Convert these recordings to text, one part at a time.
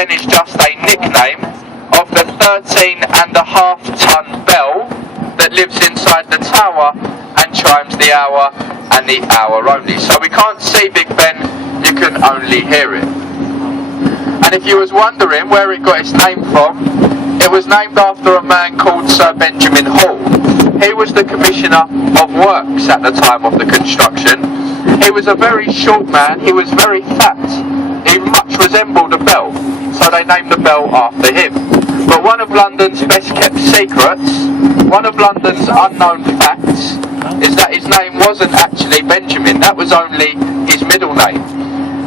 Ben is just a nickname of the 13.5-ton bell that lives inside the tower and chimes the hour and the hour only. So we can't see Big Ben, you can only hear it. And if you was wondering where it got its name from, it was named after a man called Sir Benjamin Hall. He was the Commissioner of Works at the time of the construction. He was a very short man, he was very fat. He much resembled a bell, so they named the bell after him. But one of London's best kept secrets, one of London's unknown facts, is that his name wasn't actually Benjamin, that was only his middle name.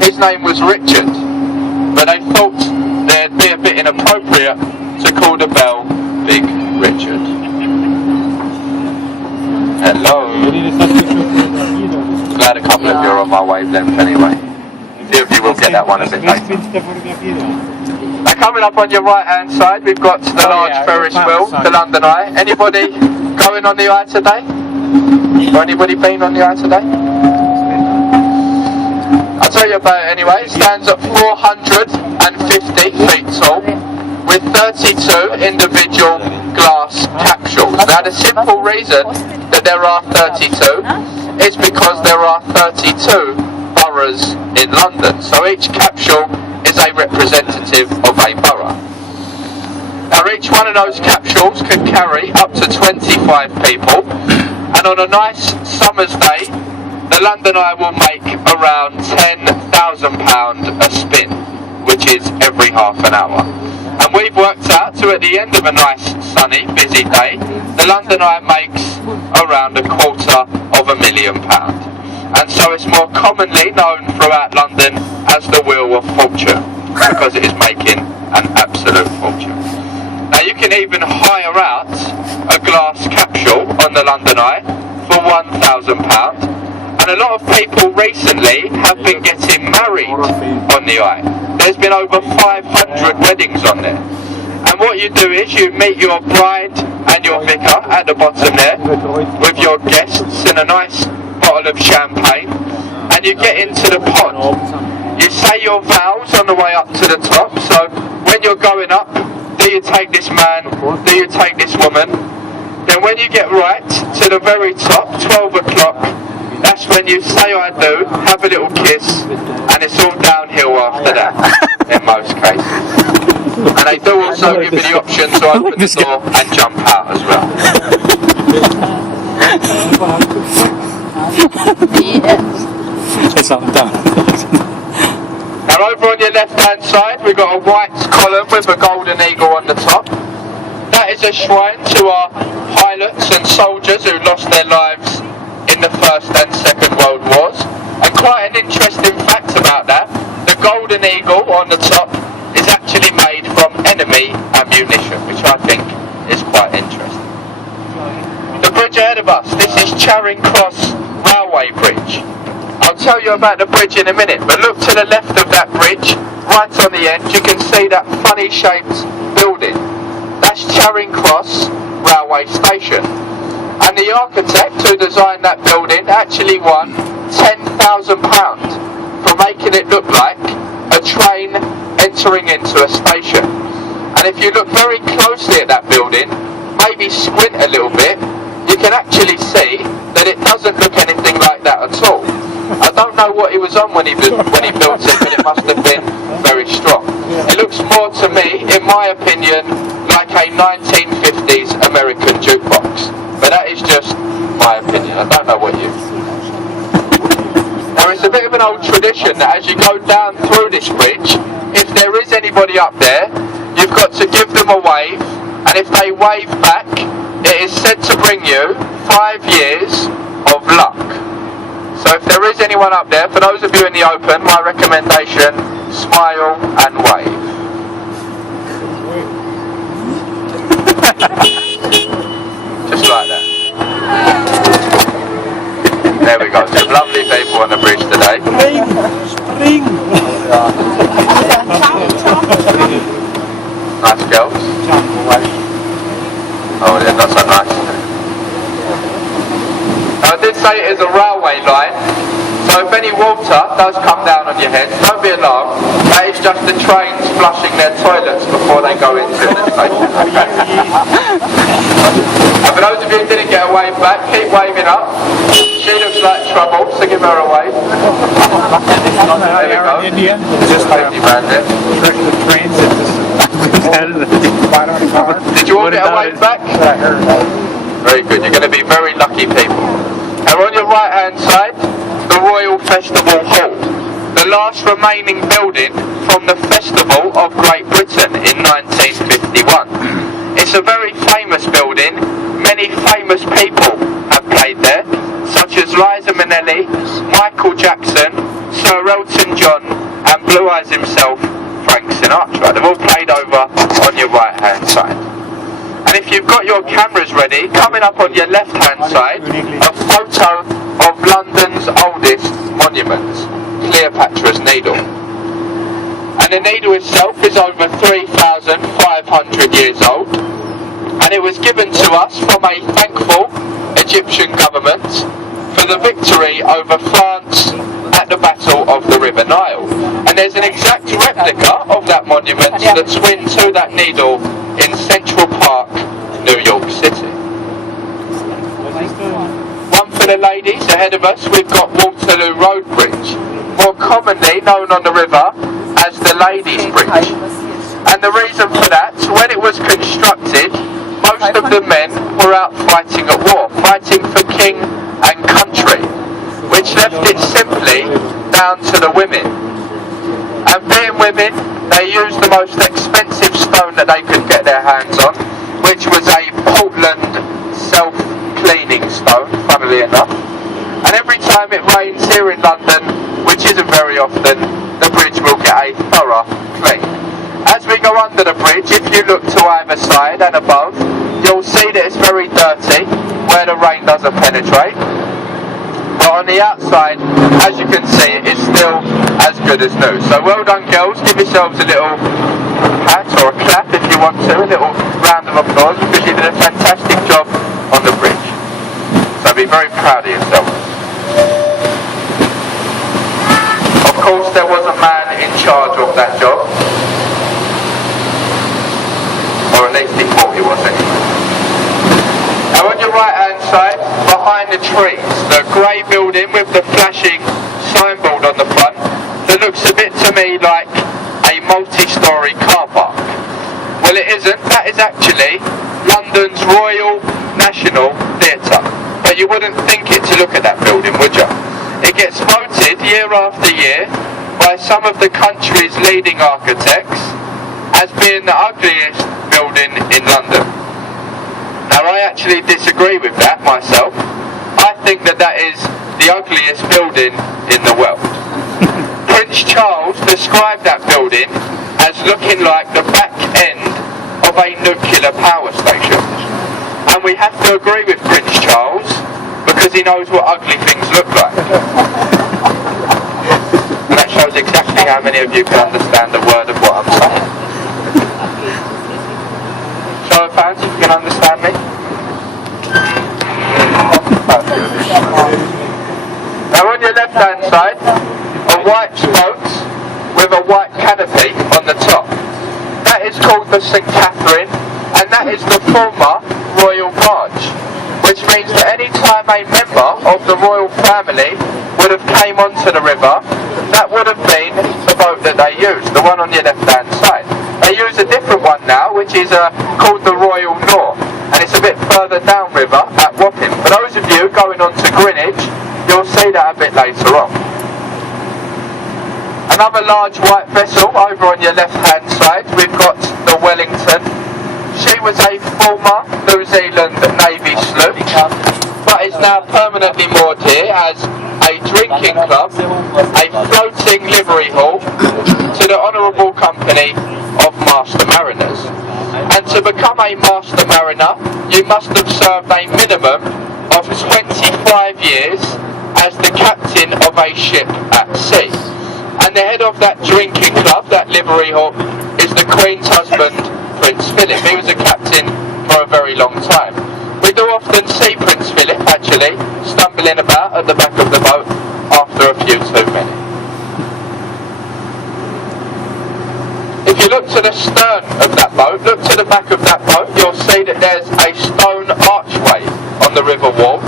His name was Richard, but they thought it'd be a bit inappropriate to call the bell Big Richard. Hello. Glad a couple of you are on my wavelength anyway. A few of you will get that one a bit later. Now coming up on your right hand side we've got the large Ferris wheel, the London Eye. Anybody going on the Eye today? Or anybody been on the Eye today? I'll tell you about it anyway. It stands at 450 feet tall with 32 individual glass capsules. Now the simple reason that there are 32 is because there are 32 boroughs in London. So each capsule is a representative of a borough. Now each one of those capsules can carry up to 25 people, and on a nice summer's day the London Eye will make around £10,000 a spin, which is every half an hour. And we've worked out to at the end of a nice sunny busy day the London Eye makes around £250,000, and so it's more commonly known throughout London as the Wheel of Fortune, because it is making an absolute fortune. Now you can even hire out a glass capsule on the London Eye for £1,000, and a lot of people recently have been getting married on the Eye. There's been over 500 weddings on there. And what you do is you meet your bride and your vicar at the bottom there with your guests in a nice bottle of champagne, and you get into the pond. You say your vows on the way up to the top, so when you're going up, do you take this man, do you take this woman? Then when you get right to the very top, 12 o'clock, that's when you say I do, have a little kiss, and it's all downhill after that, in most cases. And they do also give you the option to open the door and jump out as well. Now over on your left hand side we've got a white column with a golden eagle on the top. That is a shrine to our pilots and soldiers who lost their lives in the First and Second World Wars. And quite an interesting fact about that, the golden eagle on the top is actually made from enemy ammunition, which I think is quite interesting. The bridge ahead of us, this is Charing Cross Railway Bridge. I'll tell you about the bridge in a minute, but look to the left of that bridge, right on the end, you can see that funny shaped building. That's Charing Cross Railway Station. And the architect who designed that building actually won £10,000 for making it look like a train entering into a station. And if you look very closely at that building, maybe squint a little bit, you can actually see that it doesn't look anything like that at all. I don't know what he was on when he built it, but it must have been very strong. It looks more to me, in my opinion, like a 1950s American jukebox. But that is just my opinion, I don't know what you think. Now it's a bit of an old tradition that as you go down through this bridge, if there is anybody up there, you've got to give them a wave, and if they wave back, it is said to bring you 5 years of luck. So if there is anyone up there, for those of you in the open, my recommendation, smile and wave. Just like that. There we go, some lovely people on the bridge today. Spring! Nice girls. Oh, they're not so nice. Now, I did say it is a railway line, so So if any water does come down on your head, don't be alarmed. That is just the trains flushing their toilets before they go into the station. And for those of you who didn't get a wave back, keep waving up. She looks like trouble, so give her a wave. There we go. Just safety bandit. Did you all get a wave back? Very good. You're going to be very lucky people. And on your right hand side, the Royal Festival Hall, the last remaining building from the Festival of Great Britain in 1951. It's a very famous building. Many famous people have played there, such as Liza Minnelli, Michael Jackson, Sir Elton John, and Blue Eyes himself, Frank Sinatra. They've all played over on your right hand side. And if you've got your cameras ready, coming up on your left hand side, a photo of London's oldest monument, Cleopatra's Needle. And the needle itself is over 3,500 years old, and it was given to us from a thankful Egyptian government for the victory over France at the Battle of the River Nile. And there's an exact replica of that monument that's pinned to that needle in Central Park, New York City. One for the ladies ahead of us, we've got Waterloo Road Bridge, more commonly known on the river as the Ladies' Bridge. And the reason for that, when it was constructed, most of the men were out fighting at war, fighting for king and country, which left it simply down to the women. And being women, they used the most expensive stone that they could get their hands on, which was a Portland self-cleaning stone, funnily enough. And every time it rains here in London, which isn't very often, the bridge will get a thorough clean. As we go under the bridge, if you look to either side and above, you'll see that it's very dirty where the rain doesn't penetrate. But on the outside, as you can see, it's still as good as new. So well done, girls. Give yourselves a little pat or a clap if you want to, a little round of applause, because you did a fantastic job on the bridge. So be very proud of yourself. Of course, there was a man in charge of that job. Or at least he thought he was anyway. Now on your right hand side, behind the trees, the grey building with the flashing signboard on the front, that looks a bit to me like a multi-storey car park. Well, it isn't. That is actually London's Royal National Theatre. But you wouldn't think it to look at that building, would you? It gets voted year after year by some of the country's leading architects as being the ugliest building in London. Now, I actually disagree with that myself. I think that that is the ugliest building in the world. Prince Charles described that building as looking like the back end of a nuclear power station. And we have to agree with Prince Charles because he knows what ugly things look like. And that shows exactly how many of you can understand a word of what I'm saying. Show of hands if you can understand me. Now on your left hand side, a white boat with a white canopy on the top. That is called the St. Catherine, and that is the former royal barge, which means that any time a member of the royal family would have came onto the river, that would have been the boat that they used, the one on your left hand side. They use a different one now, which is called the Royal Nor, and it's a bit further downriver at Wapping. For those of you going on to Greenwich, you'll see that a bit later on. Another large white vessel over on your left hand side, we've got the Wellington. She was a former New Zealand Navy sloop, but is now permanently moored here as a drinking club, a floating livery hall to the Honourable Company of Master Mariners. And to become a Master Mariner, you must have served a minimum of 25 years as the captain of a ship at sea. And the head of that drinking club, that livery hall, is the Queen's husband, Prince Philip. He was a captain for a very long time. We do often see Prince Philip actually stumbling about at the back of the boat after are a few too many. If you look to the stern of that boat, look to the back of that boat, you'll see that there's a stone archway on the river wall,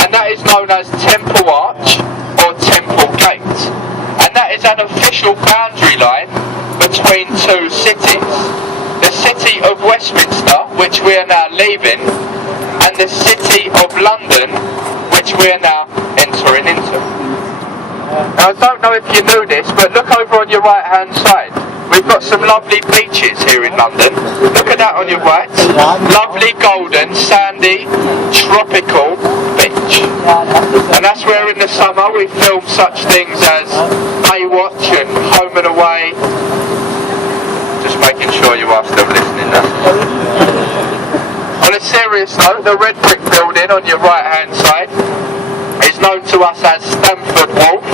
and that is known as Temple Arch or Temple Gate, and that is an official boundary line between two cities. The city of Westminster, which we are now leaving, and the city of London, which we are now entering into. Now I don't know if you knew this, but look over on your right hand side. We've got some lovely beaches here in London. Look at that on your right. Lovely golden, sandy, tropical beach. And that's where in the summer we film such things as Baywatch and Home and Away. Just making sure you are still listening now. On a serious note, the red brick building on your right hand side is known to us as Stamford Wharf.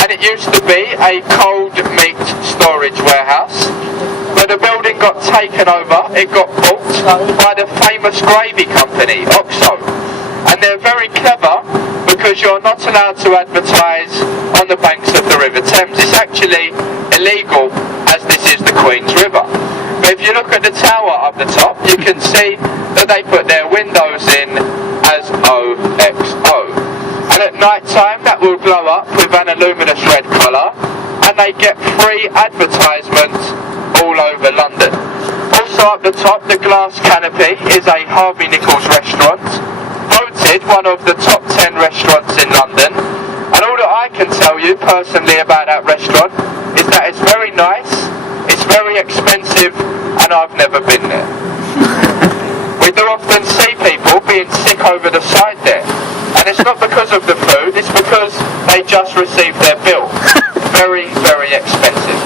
And it used to be a cold meat storage warehouse, but the building got taken over, it got bought by the famous gravy company, Oxo. And they're very clever because you're not allowed to advertise on the banks of the River Thames. It's actually illegal as this is the Queen's River. But if you look at the tower up the top, you can see that they put their windows in as OXO. And at night time that will glow up with an luminous red colour, and they get free advertisements all over London. Also up the top, the glass canopy is a Harvey Nichols restaurant, voted one of the top 10 restaurants in London. And all that I can tell you personally about that restaurant is that it's very nice, it's very expensive, and I've never been there. We do often see people being sick over the side there. And it's not because of the food, it's because they just received their bill. Very, very expensive.